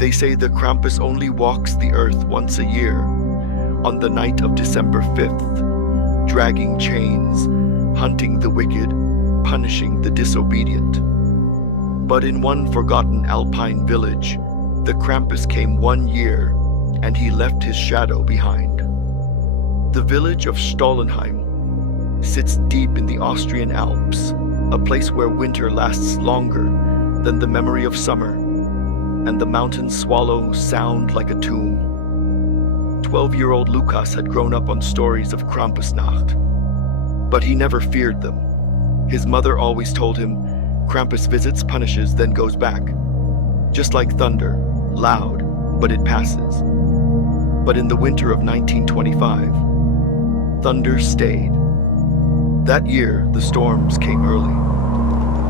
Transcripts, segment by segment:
They say the Krampus only walks the earth once a year, on the night of December 5th, dragging chains, hunting the wicked, punishing the disobedient. But in one forgotten Alpine village, the Krampus came 1 year, and he left his shadow behind. The village of Stollenheim sits deep in the Austrian Alps, a place where winter lasts longer than the memory of summer, and the mountains swallow sound like a tomb. 12-year-old Lukas had grown up on stories of Krampusnacht, but he never feared them. His mother always told him, Krampus visits, punishes, then goes back. Just like thunder, loud, but it passes. But in the winter of 1925, thunder stayed. That year, the storms came early.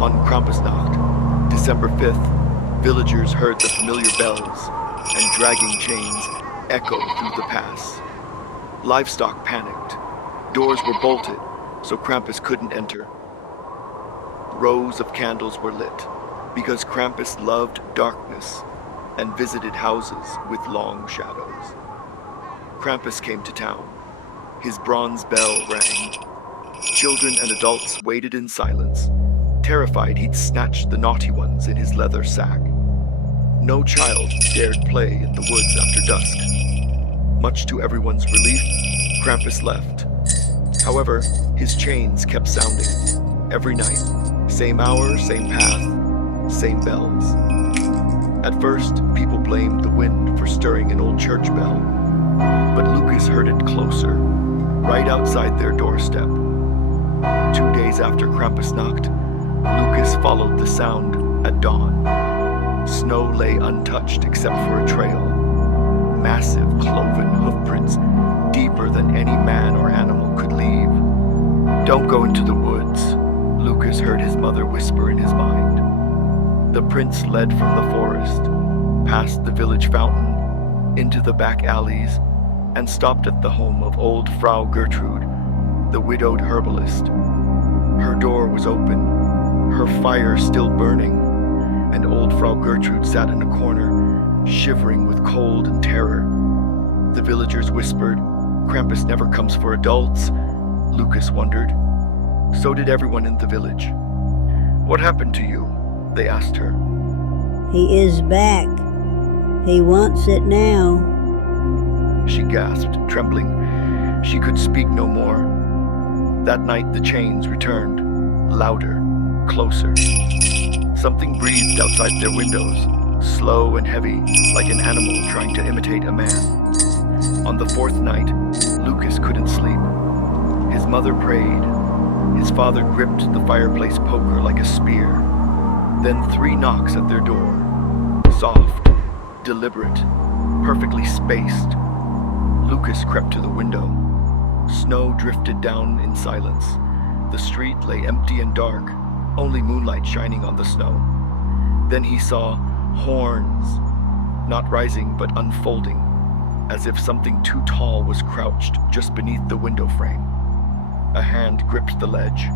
On Krampusnacht, December 5th, villagers heard the familiar bells, and dragging chains echoed through the pass. Livestock panicked. Doors were bolted, so Krampus couldn't enter. Rows of candles were lit, because Krampus loved darkness and visited houses with long shadows. Krampus came to town. His bronze bell rang. Children and adults waited in silence, terrified he'd snatch the naughty ones in his leather sack. No child dared play in the woods after dusk. Much to everyone's relief, Krampus left. However, his chains kept sounding. Every night, same hour, same path, same bells. At first, people blamed the wind for stirring an old church bell, but Lukas heard it closer, right outside their doorstep. 2 days after Krampusnacht, Lukas followed the sound at dawn. Snow lay untouched except for a trail. Massive cloven hoofprints, deeper than any man or animal could leave. Don't go into the woods, Lukas heard his mother whisper in his mind. The prints led from the forest, past the village fountain, into the back alleys, and stopped at the home of old Frau Gertrude, the widowed herbalist. Her door was open, her fire still burning, and old Frau Gertrude sat in a corner, shivering with cold and terror. The villagers whispered, Krampus never comes for adults. Lukas wondered. So did everyone in the village. What happened to you? They asked her. He is back. He wants it now. She gasped, trembling. She could speak no more. That night the chains returned, louder, closer. Something breathed outside their windows, slow and heavy, like an animal trying to imitate a man. On the fourth night, Lukas couldn't sleep. His mother prayed. His father gripped the fireplace poker like a spear. Then 3 knocks at their door. Soft, deliberate, perfectly spaced. Lukas crept to the window. Snow drifted down in silence. The street lay empty and dark, only moonlight shining on the snow. Then he saw horns, not rising but unfolding, as if something too tall was crouched just beneath the window frame. A hand gripped the ledge,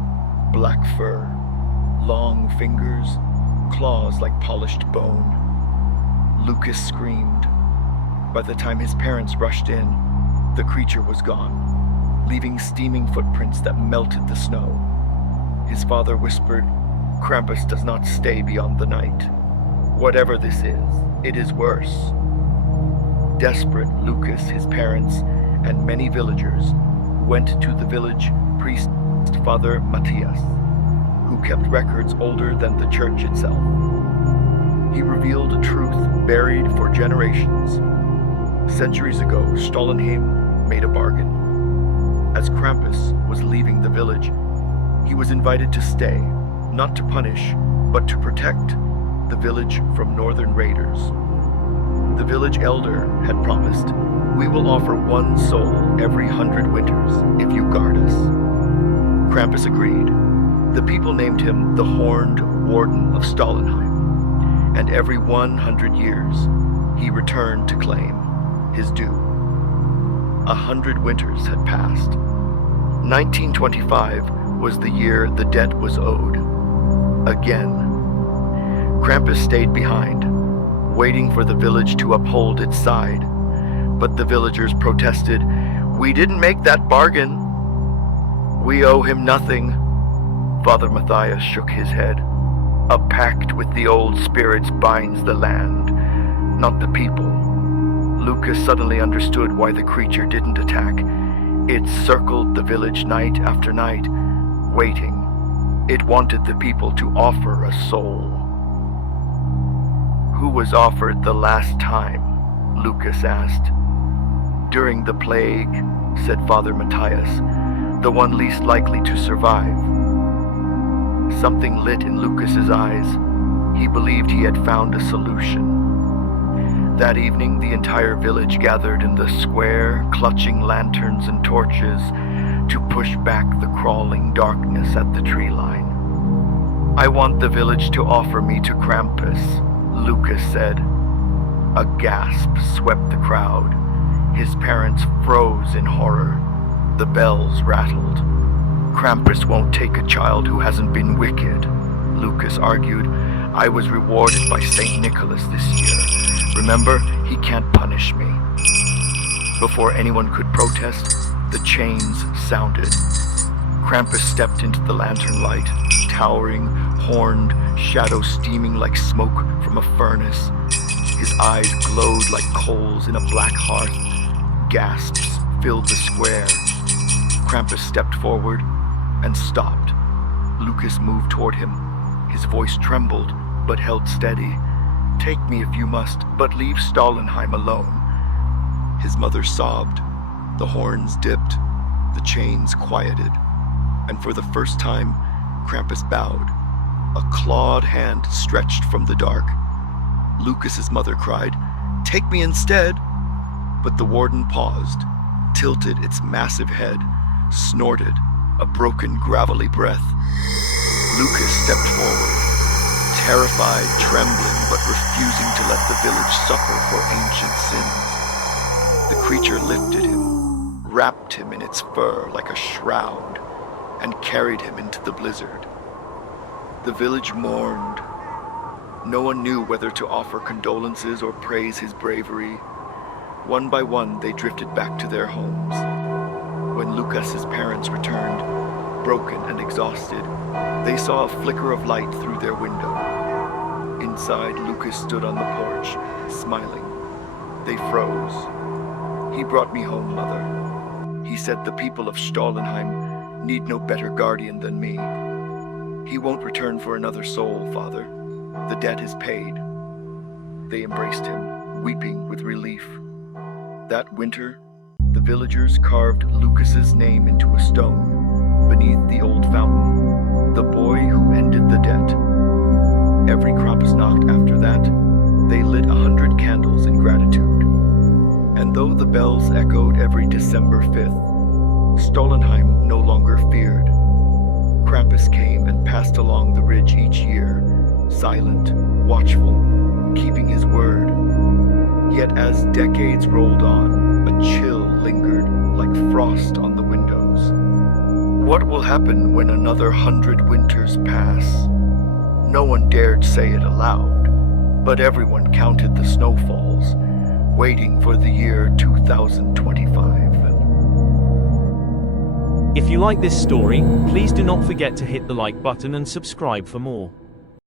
black fur, long fingers, claws like polished bone. Lukas screamed. By the time his parents rushed in, the creature was gone, leaving steaming footprints that melted the snow. His father whispered, Krampus does not stay beyond the night. Whatever this is, it is worse. Desperate, Lukas, his parents, and many villagers went to the village priest, Father Matthias, who kept records older than the church itself. He revealed a truth buried for generations. Centuries ago, Stollenheim made a bargain. As Krampus was leaving the village, he was invited to stay, not to punish, but to protect the village from northern raiders. The village elder had promised, we will offer 1 soul every 100 winters if you guard us. Krampus agreed. The people named him the Horned Warden of Stollenheim, and every 100 years he returned to claim his due. 100 winters had passed. 1925 was the year the debt was owed. Again. Krampus stayed behind, waiting for the village to uphold its side. But the villagers protested, "We didn't make that bargain. We owe him nothing." Father Matthias shook his head. "A pact with the old spirits binds the land, not the people." Lukas suddenly understood why the creature didn't attack. It circled the village night after night, waiting. It wanted the people to offer a soul. "Who was offered the last time?" Lukas asked. "During the plague," said Father Matthias, "the one least likely to survive." Something lit in Lukas's eyes. He believed he had found a solution. That evening, the entire village gathered in the square, clutching lanterns and torches to push back the crawling darkness at the tree line. "I want the village to offer me to Krampus," Lukas said. A gasp swept the crowd. His parents froze in horror. The bells rattled. "Krampus won't take a child who hasn't been wicked," Lukas argued. "I was rewarded by St. Nicholas this year. Remember, he can't punish me." Before anyone could protest, the chains sounded. Krampus stepped into the lantern light, towering, horned, shadow steaming like smoke from a furnace. His eyes glowed like coals in a black hearth. Gasps filled the square. Krampus stepped forward and stopped. Lukas moved toward him. His voice trembled, but held steady. "Take me if you must, but leave Stollenheim alone." His mother sobbed. The horns dipped. The chains quieted. And for the first time, Krampus bowed. A clawed hand stretched from the dark. Lukas's mother cried, "Take me instead!" But the warden paused, tilted its massive head, snorted a broken, gravelly breath. Lukas stepped forward, terrified, trembling, but refusing to let the village suffer for ancient sins. The creature lifted him, wrapped him in its fur like a shroud, and carried him into the blizzard. The village mourned. No one knew whether to offer condolences or praise his bravery. One by one, they drifted back to their homes. When Lukas's parents returned, broken and exhausted, they saw a flicker of light through their window. Inside, Lukas stood on the porch, smiling. They froze. "He brought me home, Mother. He said the people of Stollenheim need no better guardian than me. He won't return for another soul, Father. The debt is paid." They embraced him, weeping with relief. That winter, the villagers carved Lukas's name into a stone beneath the old fountain, the boy who ended the debt. Every Krampusnacht after that, they lit 100 candles in gratitude. And though the bells echoed every December 5th, Stollenheim no longer feared. Krampus came and passed along the ridge each year, silent, watchful, keeping his word. Yet as decades rolled on, a chill lingered like frost on the windows. What will happen when another 100 winters pass? No one dared say it aloud, but everyone counted the snowfalls, waiting for the year 2025. If you like this story, please do not forget to hit the like button and subscribe for more.